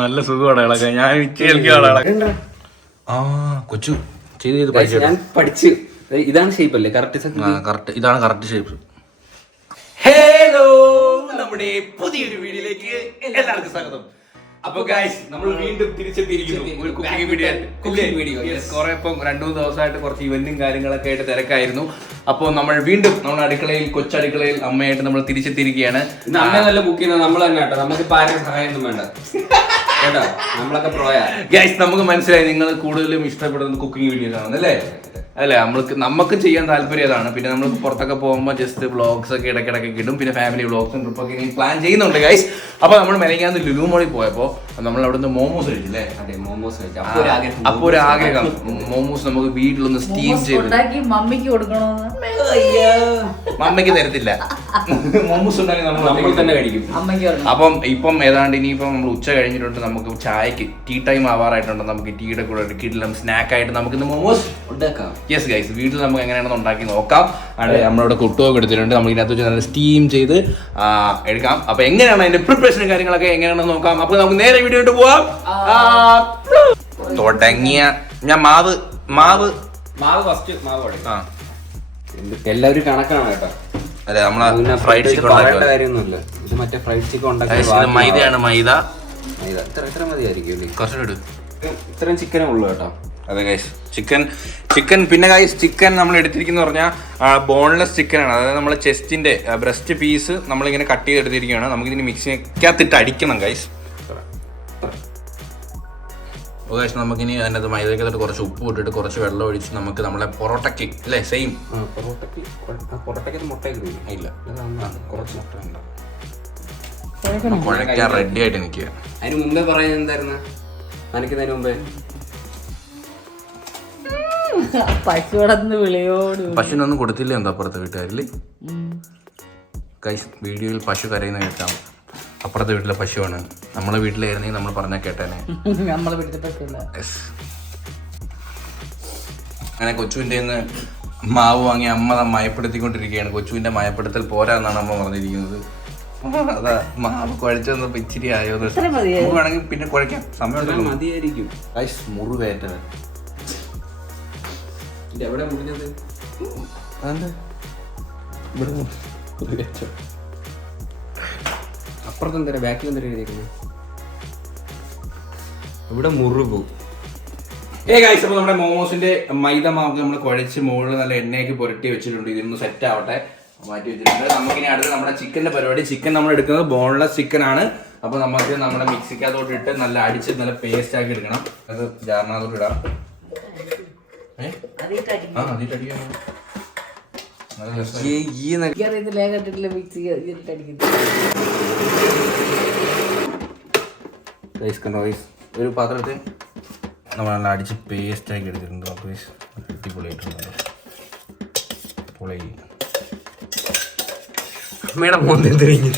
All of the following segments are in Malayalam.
നല്ല സുഖമാണ് ഞാൻ കൊച്ചു ഞാൻ പഠിച്ചു. ഇതാണ് ഷേപ്പ് അല്ലേ? കറക്റ്റ് ഇതാണ് കറക്റ്റ് ഷേപ്പ്. ഹലോ, നമ്മുടെ പുതിയൊരു വീഡിയോയിലേക്ക് എല്ലാവർക്കും സ്വാഗതം. അപ്പൊ ഗൈസ്, നമ്മൾ വീണ്ടും തിരിച്ചെത്തിയിരിക്കുന്നു ഒരു കുക്കിംഗ് വീഡിയോ. കുറെ ഇപ്പം 2-3 ദിവസമായിട്ട് കുറച്ച് ഇവന്റും കാര്യങ്ങളൊക്കെ ആയിട്ട് തിരക്കായിരുന്നു. അപ്പോൾ നമ്മൾ വീണ്ടും നമ്മുടെ അടുക്കളയിൽ, കൊച്ചടുക്കളയിൽ അമ്മയായിട്ട് നമ്മൾ തിരിച്ചെത്തിയിരിക്കുകയാണ്. അമ്മ നല്ല കുക്ക് ചെയ്യുന്നത് നമ്മൾ തന്നെ കേട്ടോ. നമുക്ക് ആരും സഹായം ഒന്നും വേണ്ട കേട്ടോ. നമ്മളൊക്കെ പ്രോയാ. ഗൈസ്, നമുക്ക് മനസ്സിലായി നിങ്ങൾ കൂടുതലും ഇഷ്ടപ്പെടുന്ന കുക്കിംഗ് വീഡിയോസ് ആണെന്നല്ലേ? അല്ലേ, നമുക്ക് ചെയ്യാൻ താല്പര്യം അതാണ്. പിന്നെ നമ്മൾ പുറത്തൊക്കെ പോകുമ്പോൾ ജസ്റ്റ് വ്ളോഗ്സ് ഒക്കെ ഇടയ്ക്കിടയ്ക്ക് കിട്ടും. പിന്നെ ഫാമിലി വ്ളോഗ്സും ട്രിപ്പൊക്കെ ഇനി പ്ലാൻ ചെയ്യുന്നുണ്ട് ഗൈസ്. അപ്പോൾ നമ്മൾ മെനങ്ങാന്ന് ലുലു മോളിൽ പോയപ്പോൾ നമ്മൾ അവിടുന്ന് മോമോസ് കഴിച്ചില്ലേ? അതെ, മോമോസ് കഴിച്ചു. അപ്പോൾ ഒരു ആഗ്രഹം, മോമോസ് നമുക്ക് വീട്ടിലൊന്ന് സ്റ്റീം ചെയ്ത് മമ്മിക്ക് കൊടുക്കണോന്ന്. മമ്മിക്ക് തരത്തില്ല. മോമോസ് ഉണ്ടാക്കി നമ്മൾ തന്നെ കഴിക്കും. അപ്പം ഇപ്പം ഏതാണ്ട് ഇനിയിപ്പം നമ്മൾ ഉച്ച കഴിഞ്ഞിട്ടുണ്ട്. നമുക്ക് ചായക്ക് ടീ ടൈം ആവാറായിട്ടുണ്ട്. നമുക്ക് ടീയുടെ കൂടെ കിടലം സ്നാക്കായിട്ട് നമുക്ക് ഇന്ന് മോമോസ് ഉണ്ടാക്കാം. യെസ് ഗൈസ്, വീട്ടിൽ നമുക്ക് എങ്ങനെയാണെന്ന് ഉണ്ടാക്കി നോക്കാം. നമ്മളിവിടെ കുട്ടുമൊക്കെ എടുത്തിട്ടുണ്ട്. നമുക്ക് ഇതിനകത്ത് വെച്ച് നല്ല സ്റ്റീം ചെയ്ത് എടുക്കാം. അപ്പൊ എങ്ങനെയാണ് അതിന്റെ പ്രിപ്പറേഷനും കാര്യങ്ങളൊക്കെ എങ്ങനെയാണെന്ന് നോക്കാം. അപ്പൊ നമുക്ക് നേരെ വീഡിയോ ഇട്ട് പോവാം. തുടങ്ങിയ ഞാൻ മാവ് ഫസ്റ്റ് എല്ലാവരും കണക്കാണ് കേട്ടോ. അതെ, നമ്മളെ ഫ്രൈഡ് ചിക്കൻ കാര്യമൊന്നുമില്ല. ഇത് മറ്റേ ഫ്രൈഡ് ചിക്കൻ ഉണ്ടാക്കി മൈദയാണ്. മൈദ ഇത്ര മതിയായിരിക്കും. കുറച്ചുകൂടെ ഇത്രയും ചിക്കനേ ഉള്ളൂ കേട്ടോ. അതെ ഗൈസ്, ചിക്കൻ പിന്നെ ഗൈസ്, ചിക്കൻ നമ്മൾ എടുത്തിരിക്കുന്ന പറഞ്ഞാൽ ബോൺലെസ് ചിക്കനാണ്. അതായത് നമ്മളെ ചെസ്റ്റിന്റെ ബ്രസ്റ്റ് പീസ് നമ്മളിങ്ങനെ കട്ട് ചെയ്തെടുത്തിരിക്കുകയാണ്. നമുക്കിതിന് മിക്സിക്കകത്തിട്ട് അടിക്കണം ഗൈസ്. ഗൈസ്, നമുക്കിനി അതിനകത്ത് മൈദക്കകത്തിട്ട് കുറച്ച് ഉപ്പ് ഇട്ടിട്ട് കുറച്ച് വെള്ളം ഒഴിച്ച് നമുക്ക് നമ്മളെ പൊറോട്ടയ്ക്ക് അല്ലേ സെയിം പൊറോട്ടയ്ക്ക് മുട്ടയൊക്കെ ഇല്ല, കുറച്ച് മുട്ട കുഴക്കാൻ റെഡി ആയിട്ട് നിൽക്കുക. അതിന് മുമ്പേ പറയുന്നത് എന്തായിരുന്നു? നനയ്ക്കുന്നതിന് മുമ്പേ പശുവിനൊന്നും കൊടുത്തില്ല എന്താ അപ്പുറത്തെ വീട്ടുകാരില്? ഗൈസ്, വീഡിയോയിൽ പശു കരയുന്ന കേട്ടാണ്. അപ്പുറത്തെ വീട്ടിലെ പശുവാണ്. നമ്മളെ വീട്ടിലായിരുന്നെങ്കിൽ നമ്മൾ പറഞ്ഞാൽ കേട്ടേനെ. അങ്ങനെ കൊച്ചുവിൻ്റെ മാവ് വാങ്ങി അമ്മ മയപ്പെടുത്തിക്കൊണ്ടിരിക്കുകയാണ്. കൊച്ചുവിന്റെ മയപ്പെടുത്തൽ പോരാന്നാണ് അമ്മ പറഞ്ഞിരിക്കുന്നത്. അതാ മാവ് കുഴച്ചൊന്നും ഇച്ചിരി ആയോ വേണമെങ്കിൽ പിന്നെ കുഴക്കാം. സമയം മതിയായിരിക്കും. മുറിവേറ്റത് എവിടെ മുറിഞ്ഞത്? അപ്പുറത്ത് ബാക്കിൽ എന്താ എഴുതിയിരിക്കുന്നത്? ഇവിടെ മുറിവ്. അപ്പോൾ നമ്മുടെ മോമോസിന്റെ മൈദ മാവ് നമ്മൾ കുഴച്ച് മുകളിൽ നല്ല എണ്ണയൊക്കെ പുരട്ടി വെച്ചിട്ടുണ്ട്. ഇതൊന്ന് സെറ്റ് ആവട്ടെ, മാറ്റി വെച്ചിട്ടുണ്ട്. നമുക്കിനി അടുത്ത് നമ്മുടെ ചിക്കന്റെ പരിപാടി. ചിക്കൻ നമ്മൾ എടുക്കുന്നത് ബോൺലെസ് ചിക്കൻ ആണ്. അപ്പൊ നമുക്ക് നമ്മുടെ മിക്സിക്കകത്തോട്ട് ഇട്ട് നല്ല അടിച്ച് നല്ല പേസ്റ്റ് ആക്കി എടുക്കണം. അത് ജാറിനകത്തോട്ട് ഇടാം. ഒരു പാത്രത്തിൽ നമ്മൾ നല്ല അടിച്ച് പേസ്റ്റ് ആക്കി എടുത്തിട്ടുണ്ട്. അടിപൊളിയായിട്ടുണ്ട്.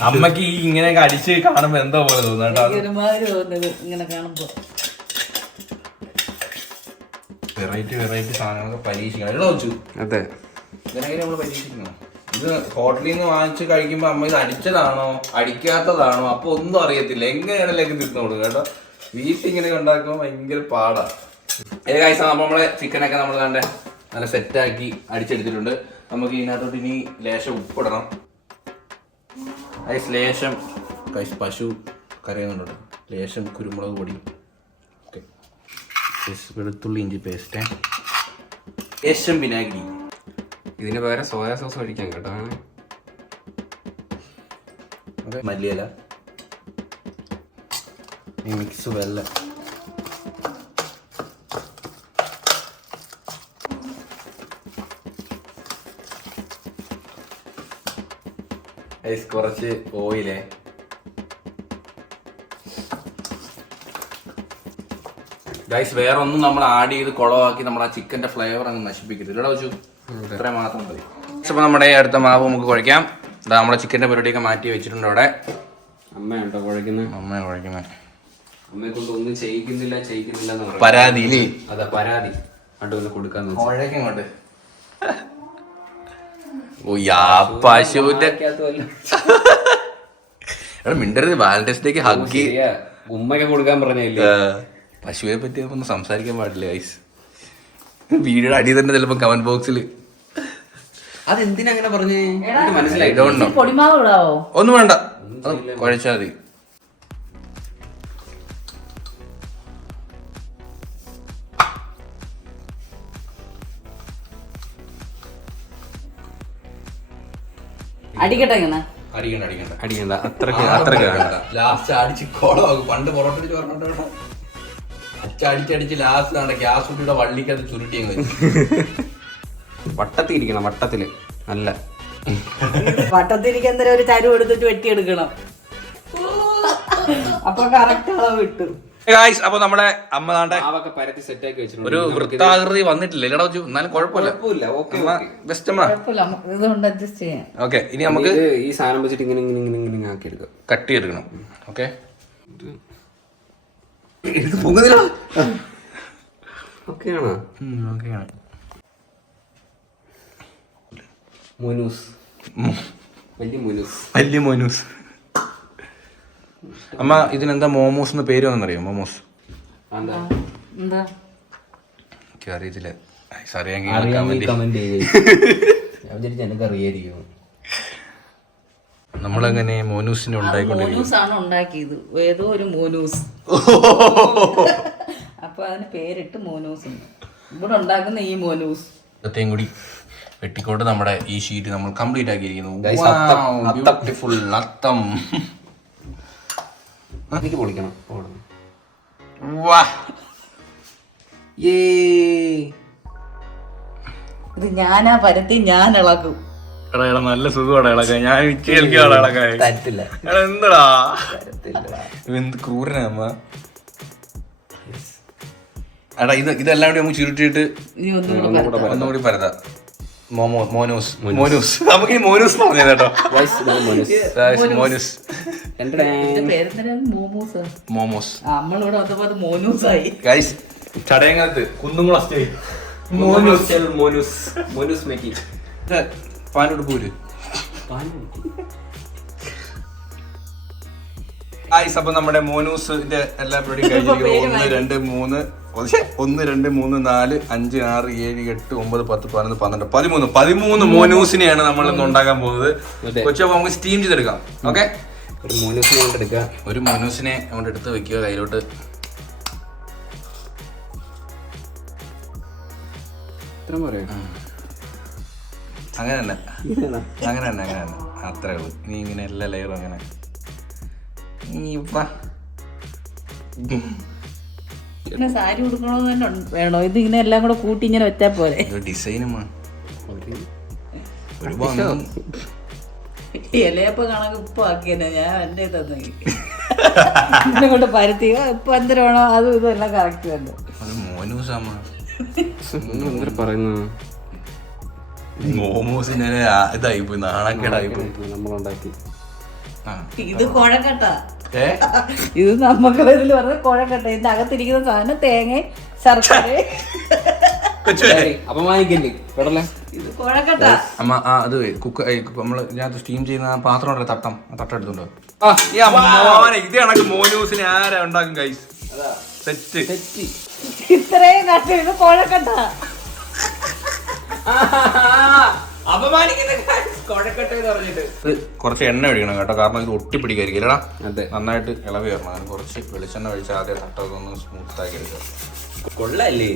അമ്മക്ക് ഈ ഇങ്ങനെയൊക്കെ അടിച്ച് കാണുമ്പോ എന്താ പോലെ തോന്നുന്നു. വെറൈറ്റി സാധനങ്ങളൊക്കെ പരീക്ഷിക്കണം. അതെ, ഇതിനൊക്കെ നമ്മൾ പരീക്ഷിക്കണം. ഇത് ഹോട്ടലിൽ നിന്ന് വാങ്ങിച്ച് കഴിക്കുമ്പോ അമ്മ ഇത് അടിച്ചതാണോ അടിക്കാത്തതാണോ അപ്പൊ ഒന്നും അറിയത്തില്ല. എങ്ങനെയാണെങ്കിലും തിരിച്ചു കൊടുക്കും കേട്ടോ. വീട്ടിൽ ഇങ്ങനെ ഉണ്ടാക്കുമ്പോൾ ഭയങ്കര പാടാ. നമ്മളെ ചിക്കനൊക്കെ നമ്മൾ കണ്ട നല്ല സെറ്റാക്കി അടിച്ചെടുത്തിട്ടുണ്ട്. നമുക്ക് ഇതിനകത്തോട്ട് ഇനി ലേശം ഉപ്പിടണം. ലേശം പശു കരയുന്നുണ്ട്. ലേശം കുരുമുളക് പൊടി, വെളുത്തുള്ളി ഇഞ്ചി പേസ്റ്റ്, ലേശം വിനാഗിരി. ഇതിന് പകരം സോയാ സോസ് ഒഴിക്കാം കേട്ടോ. മല്ലിയില, മിക്സ് വെള്ളം, കുറച്ച് ഓയില്, ഗൈസ് വേറെ ഒന്നും നമ്മൾ ആഡ് ചെയ്ത് കുളമാക്കി നമ്മൾ ആ ചിക്കന്റെ ഫ്ലേവർ അങ്ങ് നശിപ്പിക്കത്തില്ല. വെച്ചു ഇത്ര മാത്രം മതി. അപ്പൊ നമ്മുടെ അടുത്ത മാവ് നമുക്ക് കുഴക്കാം. നമ്മളെ ചിക്കന്റെ പരിപാടിയൊക്കെ മാറ്റി വെച്ചിട്ടുണ്ട് അവിടെ. അമ്മയുണ്ടോ കുഴക്കുന്നത്? അമ്മ കുഴക്കുന്നത്. അമ്മയെ കൊണ്ട് ഒന്നും ചെയ്യിക്കുന്നില്ല പരാതി. അതാ പരാതി. അങ്ങോട്ട് കൊടുക്കാന്ന് കുഴക്കങ്ങോട്ട്. ഓ യാ പശുവിന്റെ എടാ മിണ്ടരുത്, വാലന്റൈൻസ് ഡേക്ക് ഹഗ്. ഉമ്മയൊക്കെ കൊടുക്കാൻ പറഞ്ഞില്ലേ? പശുവിനെ പറ്റി ഒന്നും സംസാരിക്കാൻ പാടില്ല ഗൈസ്. വീഡിയോയുടെ അടി തന്നെ ചിലപ്പോ കമന്റ് ബോക്സിൽ. അതെന്തിനാ അങ്ങനെ പറഞ്ഞേ? മനസ്സിലായി. പൊടിമാവ് ഇടാവോ? ഒന്നും വേണ്ട, കുഴച്ചാൽ മതി. അടിക്കട്ടെ ഇങ്ങനെ. അടിക്കണ്ട, അത്രക്ക് വേണ്ട. ലാസ്റ്റ് അടിച്ച് കോളമാകും. പണ്ട് പൊറോട്ട ചോറിനോട്ടോ അടിച്ചടിച്ച് ലാസ്റ്റ് ഗ്യാസ് കുട്ടിയുടെ വള്ളിക്കകത്ത് ചുരുട്ടിയെന്ന്. വട്ടത്തിരിക്കണം, വട്ടത്തില്. അല്ല, വട്ടത്തിരിക്കാൻ ഒരു ചരു എടുത്തിട്ട് വെട്ടിയെടുക്കണം. അപ്പൊ കറക്റ്റ് അളവ് കിട്ടും. അപ്പൊ നമ്മുടെ അമ്മ നാട്ടെ മാവൊക്കെ പരത്തി സെറ്റ് ആക്കി വെച്ചിട്ടുണ്ട്. ഒരു വൃത്താകൃതി വന്നിട്ടില്ല ഇല്ലടാ, എന്നാലും കുഴപ്പമില്ല. ബെസ്റ്റ് അമ്മ. ഇതുകൊണ്ട് അഡ്ജസ്റ്റ് ചെയ്യാം. ഓക്കെ, ഇനി നമുക്ക് ഈ സാധനം വെച്ചിട്ട് ഇങ്ങനെ ഇങ്ങനെ ഇങ്ങനെ ഇങ്ങനെ ആക്കി എടുക്കാം. കട്ട് ചെയ്തെടുക്കണം. ഓക്കെ, ഓക്കെയാണോ? മോനൂസ്, വലിയ മോനൂസ്. അമ്മ ഇതിനെന്താ മോമോസ് എന്ന് പേര് വന്നറിയോ? മോമോസ് എന്താ എനിക്ക് അറിയത്തില്ല. നമ്മളെങ്ങനെ മോനൂസിനെ മോനൂസാണ് ഉണ്ടാക്കിയത്, ഏതോ ഒരു മോനൂസ്. അപ്പൊ അതിന് പേരിട്ട് മോനൂസ്. ഇവിടെ ഉണ്ടാക്കുന്ന ഈ മോനൂസ് ഇത്രയും കൂടി വെട്ടിക്കോട്ട് നമ്മുടെ ഈ ഷീറ്റ് നമ്മൾ കംപ്ലീറ്റ് ആക്കിയിരിക്കുന്നു. ബ്യൂട്ടിഫുൾ അത്തം. എനിക്ക് പൊളിക്കണം. ഇത് ഞാനാ പരത്തി, ഞാൻ ഇളകും. നല്ല സുഖമാണ് ഇളക്കാൻ. ഞാൻ തരത്തില്ല. എന്താ എന്ത് ക്രൂരനമ്മ. എടാ ഇതെല്ലാം കൂടി നമുക്ക് ചുരുട്ടിയിട്ട് ഒന്നുകൂടി പരതാം. മോനൂസ് നമുക്ക് മോനൂസ് പറഞ്ഞത് കേട്ടോ. മോമോസ് നമ്മളിവിടെ വന്നപ്പോ അത് മോനൂസായി. ചടയങ്ങത്ത് കുന്നുംകുളം സ്റ്റേ പാലോട് പോര്. അപ്പൊ നമ്മുടെ മോനൂസിന്റെ എല്ലാ പരിപാടിയും കഴിഞ്ഞിരിക്കുന്നു. 1 2 3 4 5 6 7 8 9 10 11 12 13 മോനൂസിനെയാണ് നമ്മൾ ഇന്ന് ഉണ്ടാക്കാൻ പോകുന്നത്. കൊച്ചു നമുക്ക് സ്റ്റീം ചെയ്തെടുക്കാം. ഓക്കെ, ഒരു മോനൂസിനെ അങ്ങോട്ട് എടുത്ത് വെക്കുക കയ്യിലോട്ട്. അങ്ങനെ തന്നെ അത്രേ ഉള്ളൂ. ഇനി ഇങ്ങനെ എല്ലാ ലെയറും അങ്ങനെ പിന്നെ സാരി ഉടുക്കണമെന്ന് തന്നെ വേണോ? ഇത് ഇങ്ങനെ എല്ലാം കൂടെ കൂട്ടി ഇങ്ങനെ വെച്ചാ പോലെ. ഡിസൈനുമാണ് ഇലയപ്പ കണക്ക് ഇപ്പൊ ആക്കിയന്നെ ഞാൻ എന്റെ തന്നെ കൊണ്ട് പരത്തി ഇപ്പൊ എന്തിനാണോ അതും ഇതും എല്ലാം കറക്റ്റ് തന്നെ. മോമോസിനെ ഇതായിപ്പോയി, നാണക്കേടായിപ്പോയി. നമ്മളുണ്ടാക്കി. ഇത് കുഴക്കട്ട. ഇത് നമുക്ക് ഇതിൽ പറഞ്ഞ കുഴക്കട്ട. ഇതിന്റെ അകത്തിരിക്കുന്ന സാധനം തേങ്ങ, ശർക്കര. അപമാനിക്കല്ലേ ഇത് കുഴക്കട്ട. അമ്മ അത് കുക്ക് നമ്മള് ഞാൻ സ്റ്റീം ചെയ്യുന്ന പാത്രം തട്ടെടുത്തുണ്ടോ? ഇത് കണക്ക് മോനൂസിനെ ആരാ ഉണ്ടാക്കും ഗൈസ്? സെറ്റ് ഇത്രയും കട്ട് ഇത് കുഴക്കട്ട. കുറച്ച് എണ്ണ ഒഴിക്കണം കേട്ടോ, കാരണം ഇത് ഒട്ടിപ്പിടിക്കായിരിക്കില്ലടാ. നന്നായിട്ട് ഇളവി വരണം. അതിന് കുറച്ച് വെളിച്ചെണ്ണ ഒഴിച്ച് ആദ്യം തട്ടൊക്കെ ഒന്ന് സ്മൂത്ത് ആക്കി എടുക്കുക. കൊള്ളല്ലേ?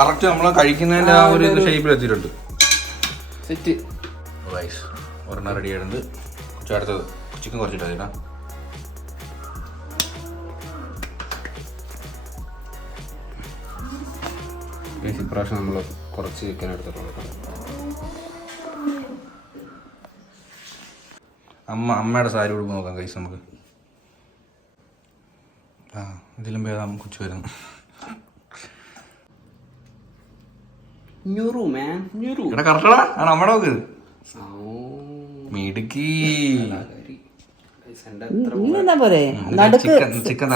കറക്റ്റ് നമ്മൾ കഴിക്കുന്നതിന്റെ ആ ഒരു ഷേപ്പിൽ എത്തിയിട്ടുണ്ട്. ഒരെണ്ണം റെഡി ആയിട്ടുണ്ട്. കുറച്ച് അടുത്തത് ചിക്കൻ കുറച്ചിട്ട് മതിടാ. ഇപ്രാവശ്യം നമ്മൾ കുറച്ച് ചിക്കൻ എടുത്തിട്ടുണ്ട്. അമ്മയുടെ സാരി ഉടുപ്പ് നോക്കാം കൈസ് നമുക്ക്. ഇതിലും ഭേദം കൊച്ചു വരുന്നു. കറക്റ്റടാ നമ്മുടെ നോക്ക് മിടുക്കി. ചിക്കൻ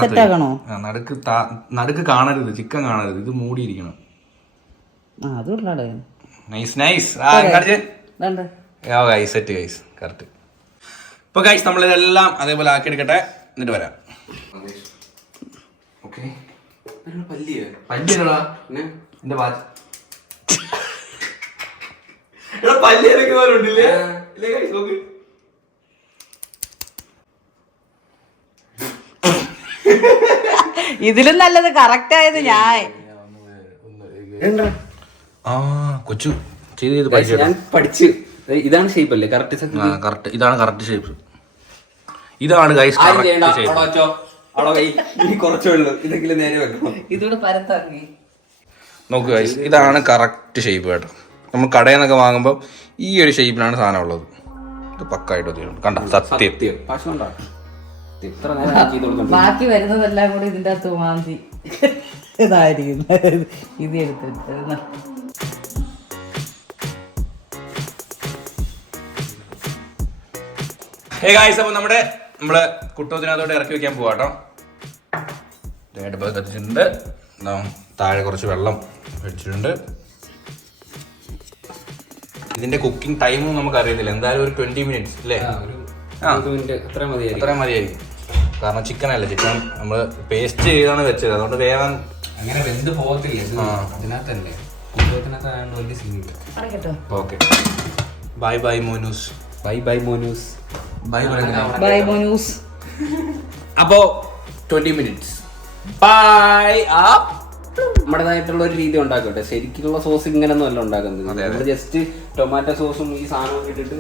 നടുക്ക് കാണരുത്, ചിക്കൻ കാണരുത്, ഇത് മൂടിയിരിക്കണം. Set guys correct. അപ്പൊ ഗൈസ് നമ്മളിതെല്ലാം അതേപോലെ ആക്കിയെടുക്കട്ടെ, എന്നിട്ട് വരാം. ഓക്കെ പല്ലിയടാ എന്റെ വാച്ച് പല്ലി ഇറക്കുന്നവരുണ്ടല്ലേ. ഇതിലും നല്ലത് കറക്റ്റ് ആയത് ഞാൻ. കൊച്ചു ഞാൻ പഠിച്ചു. ഇതാണ് ഷേപ്പ് അല്ലേ? കറക്റ്റ് ഇതാണ് കറക്റ്റ് ഷേപ്പ്. ഇതാണ് ഗൈസ് കുറച്ചുള്ളൂ. ഇതെങ്കിലും നേരെ വെക്കണം. ഇതോട് പരത്താക്കി നോക്കുക ഗൈസ്, ഇതാണ് കറക്റ്റ് ഷേപ്പ് കേട്ടോ. നമ്മൾ കടയിൽ നിന്നൊക്കെ വാങ്ങുമ്പോൾ ഈ ഒരു ഷേപ്പിലാണ് സാധനം ഉള്ളത്. ഇത് പക്കായിട്ട് തീരുന്നു കണ്ട. സത്യം ബാക്കി വരുന്നതെല്ലാം കൂടി ഇതിന്റെ അകത്ത് മാന്തി ഇതായിരിക്കും ഇത് എടുത്തിട്ട്. അപ്പൊ നമ്മള് കുട്ടത്തിനകത്തോട്ട് ഇറക്കി വെക്കാൻ പോവാട്ടോ. കത്തിച്ചിട്ടുണ്ട്. താഴെ കുറച്ച് വെള്ളം വെച്ചിട്ടുണ്ട്. ഇതിന്റെ കുക്കിംഗ് ടൈമും നമുക്ക് അറിയത്തില്ല. എന്തായാലും ഒരു 20 മിനിറ്റ്സ് അല്ലേ? അത്ര മതിയായിരിക്കും. കാരണം ചിക്കൻ അല്ല, ചിക്കൻ നമ്മള് പേസ്റ്റ് ചെയ്താണ് വെച്ചത്, അതുകൊണ്ട് വേഗം അങ്ങനെ വെന്ത് പോകത്തില്ല. അതിനകത്തല്ലേ കുട്ടത്തിനകത്ത് വലിയ സീനില്ല. ഓക്കെ. ബൈ ബൈ മോനൂസ്. ബൈ ബൈ മോനൂസ്. ബൈ മോനൂസ്. അപ്പോ 20 മിനിറ്റ്സ്. By up. നമ്മുടേതായിട്ടുള്ള ഒരു രീതി ഉണ്ടാക്കട്ടെ. ശരിക്കുള്ള സോസ് ഇങ്ങനൊന്നും അല്ല ഉണ്ടാക്കുന്നത്. നമ്മൾ ജസ്റ്റ് ടൊമാറ്റോ സോസും ഈ സാധനവും ഇട്ടിട്ട്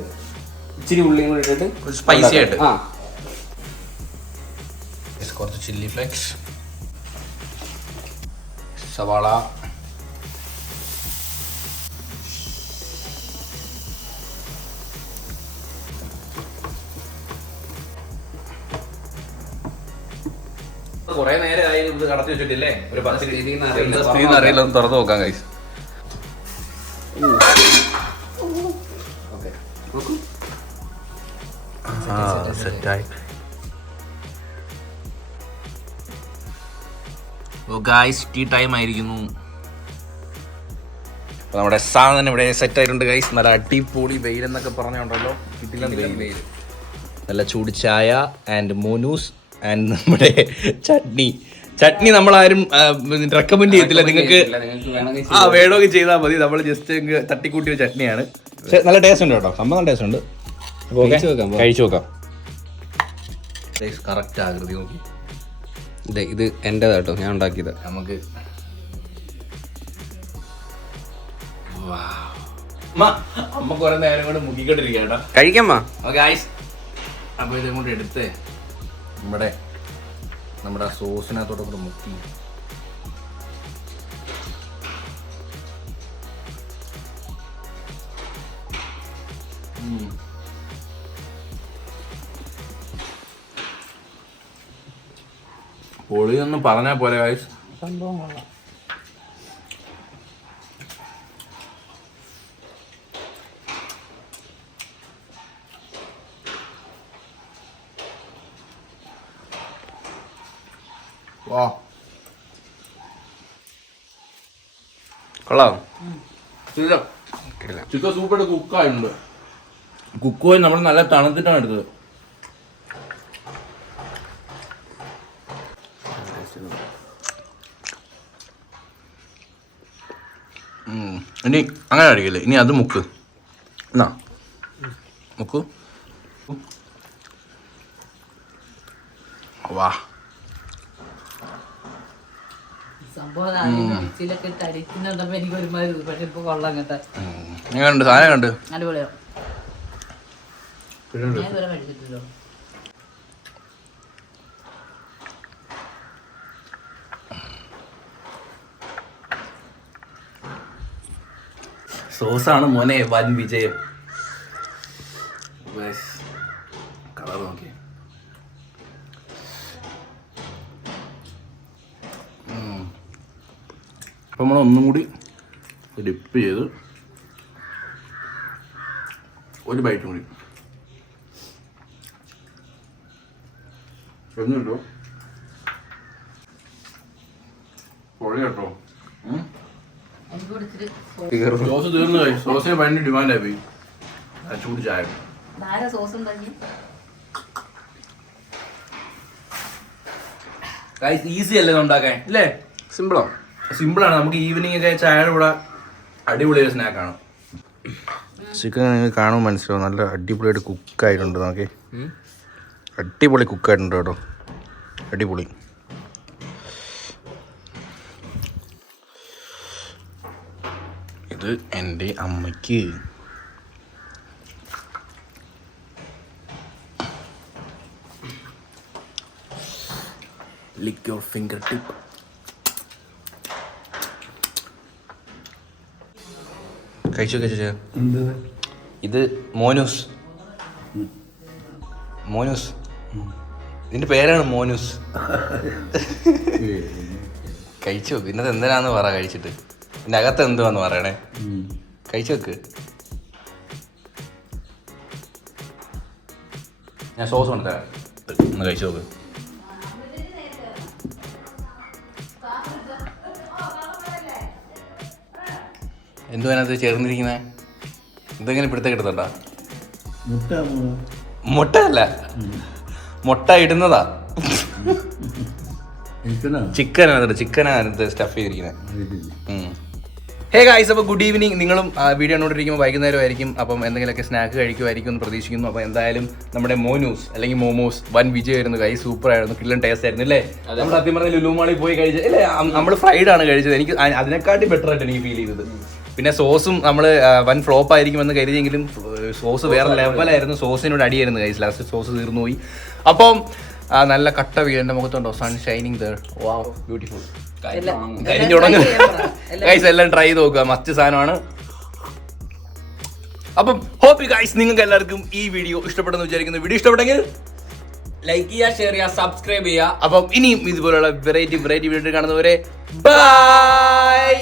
ഇച്ചിരി ഉള്ളിയും കൂടി ഇട്ടിട്ട് സ്പൈസി ആയിട്ട്. കുറച്ച് ചില്ലി ഫ്ലേക്സ്, സവാള, കുറെ നേരമായി ഇത് കടത്തി വെച്ചിട്ടില്ലേ? ഒരു 10 മിനിറ്റ് അറിയില്ല. ഒന്ന് തുറന്നു നോക്കാം ഗൈസ്. സെറ്റായി. ഗൈസ് ടീ ടൈം ആയിരിക്കുന്നു. നമ്മുടെ സാധനം ഇവിടെ സെറ്റ് ആയിട്ടുണ്ട് ഗൈസ്. നല്ല അടിപൊളി വെയിലെന്നൊക്കെ പറഞ്ഞുണ്ടല്ലോ. കിട്ടില്ല വെയിൽ. നല്ല ചൂട് ചായ ആൻഡ് മോനൂസ് ആൻഡ് നമ്മുടെ ചട്നി നമ്മളാരും റെക്കമെൻഡ് ചെയ്യത്തില്ല. നിങ്ങൾക്ക് വേണമെങ്കിൽ ചെയ്താൽ മതി. നമ്മൾ ജസ്റ്റ് തട്ടിക്കൂട്ടിയ ചട്നിയാണ്. നല്ല ടേസ്റ്റ് ഉണ്ട് കേട്ടോ. സംഭവം നല്ല ടേസ്റ്റ് ഉണ്ട്. കഴിച്ചു നോക്കാം. കറക്റ്റ് ആകൃതി നോക്കി. ഇത് എന്റേതാട്ടോ, ഞാൻ ഉണ്ടാക്കിയത്. നമുക്ക് അമ്മ കുറെ നേരം കൊണ്ട് മുക്കിക്കൊണ്ടിരിക്കട്ടോ. കഴിക്കാമ്മ. അപ്പൊ ഇതും കൊണ്ട് എടുത്ത് നമ്മുടെ സോസിനകത്തോട്ട് കൂടെ മുക്കി പൊളിയൊന്നും പറഞ്ഞാൽ പോലെ ഗൈസ്. സംഭവം കൊള്ളാം. കൊള്ളാം. ചിക്കൻ സൂപ്പറായിട്ട് കുക്കായിട്ടുണ്ട്. കുക്കുപോയി നമ്മൾ നല്ല തണുത്തിട്ടാണ് എടുത്തത്. ഇനി അങ്ങനെ അടിക്കില്ലേ? ഇനി അത് മുക്ക്. എന്നാ മുക്കു. വാ സംഭവം തടിക്കുന്നുണ്ടപ്പോ എനിക്ക് ഒരുമാതിരി. പക്ഷെ ഇപ്പൊ കൊള്ളാം കേട്ടോ. എങ്ങനെയുണ്ട് സാധനം? കണ്ട് അടിപൊളിയോ? ഞാൻ ഇതുവരെ കഴിച്ചിട്ടില്ലോ. സോസാണ് മോനെ വൻ വിജയം. കളർ നോക്കി. അപ്പം നമ്മൾ ഒന്നും കൂടി ഡിപ്പ് ചെയ്ത് ഒരു ബൈറ്റ് കൂടി എന്നിട്ടോ പൊളി കേട്ടോ. സോസ് തീർന്നു പോയി. സോസിന് ഭയങ്കര ഡിമാൻഡായി പോയി. ചൂട് ചായ ഈസി അല്ലേ ഇത് ഉണ്ടാക്കാൻ അല്ലേ? സിമ്പിളോ? സിമ്പിളാണ്. നമുക്ക് ഈവനിങ് ഒക്കെ ചായയുടെ കൂടെ അടിപൊളി ഒരു സ്നാക്കാണ്. ചിക്കൻ നിങ്ങൾക്ക് കാണുമ്പോൾ മനസ്സിലാവും നല്ല അടിപൊളിയായിട്ട് കുക്കായിട്ടുണ്ട്. നോക്കി അടിപൊളി കുക്കായിട്ടുണ്ട് കേട്ടോ, അടിപൊളി. ഇത് എൻ്റെ അമ്മയ്ക്ക്. Lick your fingertip. കഴിച്ചു. ഇത് മോനൂസ്. ഇതിന്റെ പേരാണ് മോനൂസ്. കഴിച്ചു നോക്ക്. ഇന്നത് എന്തിനാന്ന് പറ കഴിച്ചിട്ട്. ഇതിന്റെ അകത്ത് എന്തുവാന്ന് പറയണേ. കഴിച്ചു നോക്ക്. ഞാൻ സോസ് കൊണ്ടുതരാം, ഒന്ന് കഴിച്ചു നോക്ക്. എന്തുവാനത് ചേർന്നിരിക്കുന്നത്? എന്തെങ്കിലും പിടുത്തം കിട്ടുന്നുണ്ടോ? മുട്ടയല്ല, മുട്ട ഇടുന്നതാ. ചിക്കനാണ് സ്റ്റഫ് ചെയ്തിരിക്കുന്നത്. ഹേ ഗായ്സ്, അപ്പോൾ ഗുഡ് ഈവനിങ്. നിങ്ങളും വീഡിയോ കണ്ടുകൊണ്ടിരിക്കുമ്പോൾ വൈകുന്നേരം ആയിരിക്കും. അപ്പം എന്തെങ്കിലുമൊക്കെ സ്നാക്ക് കഴിക്കുമായിരിക്കും എന്ന് പ്രതീക്ഷിക്കുന്നു. അപ്പോൾ എന്തായാലും നമ്മുടെ മോനൂസ് അല്ലെങ്കിൽ മോമോസ് വൻ വിജയമായിരുന്നു ഗൈസ്. സൂപ്പർ ആയിരുന്നു, കില്ലൻ ടേസ്റ്റ് ആയിരുന്നു അല്ലേ? നമ്മൾ സത്യം പറഞ്ഞാൽ ലുലു മാളിൽ പോയി കഴിച്ചത് അല്ലേ? നമ്മൾ ഫ്രൈഡ് ആണ് കഴിച്ചത്. എനിക്ക് അതിനെക്കാട്ടി ബെറ്റർ ആയിട്ട് എനിക്ക് ഫീൽ ചെയ്തത്. പിന്നെ സോസും നമ്മൾ വൻ ഫ്ലോപ്പ് ആയിരിക്കുമെന്ന് കരുതിയെങ്കിലും സോസ് വേറെ ലെവലായിരുന്നു. സോസിനോട് അടിയായിരുന്നു ഗൈസ്. ലാസ്റ്റ് സോസ് തീർന്നു പോയി. അപ്പം നല്ല കട്ട വീട് എൻ്റെ മുഖത്തുണ്ടോ? Sun shining there. Wow, beautiful. കരിഞ്ഞു തുടങ്ങും ഗൈസ്. എല്ലാം ട്രൈ ചെയ്ത് നോക്കുക, മസ്റ്റ് സാധനമാണ്. അപ്പം ഹോപ്പ് യു ഗൈസ് നിങ്ങൾക്ക് എല്ലാവർക്കും ഈ വീഡിയോ ഇഷ്ടപ്പെട്ടെന്ന് വിചാരിക്കുന്നു. വീഡിയോ ഇഷ്ടപ്പെട്ടെങ്കിൽ ലൈക്ക് ചെയ്യുക, ഷെയർ ചെയ്യുക, സബ്സ്ക്രൈബ് ചെയ്യുക. അപ്പം ഇനിയും ഇതുപോലുള്ള വെറൈറ്റി വീഡിയോ കാണുന്നവരെ ബൈ.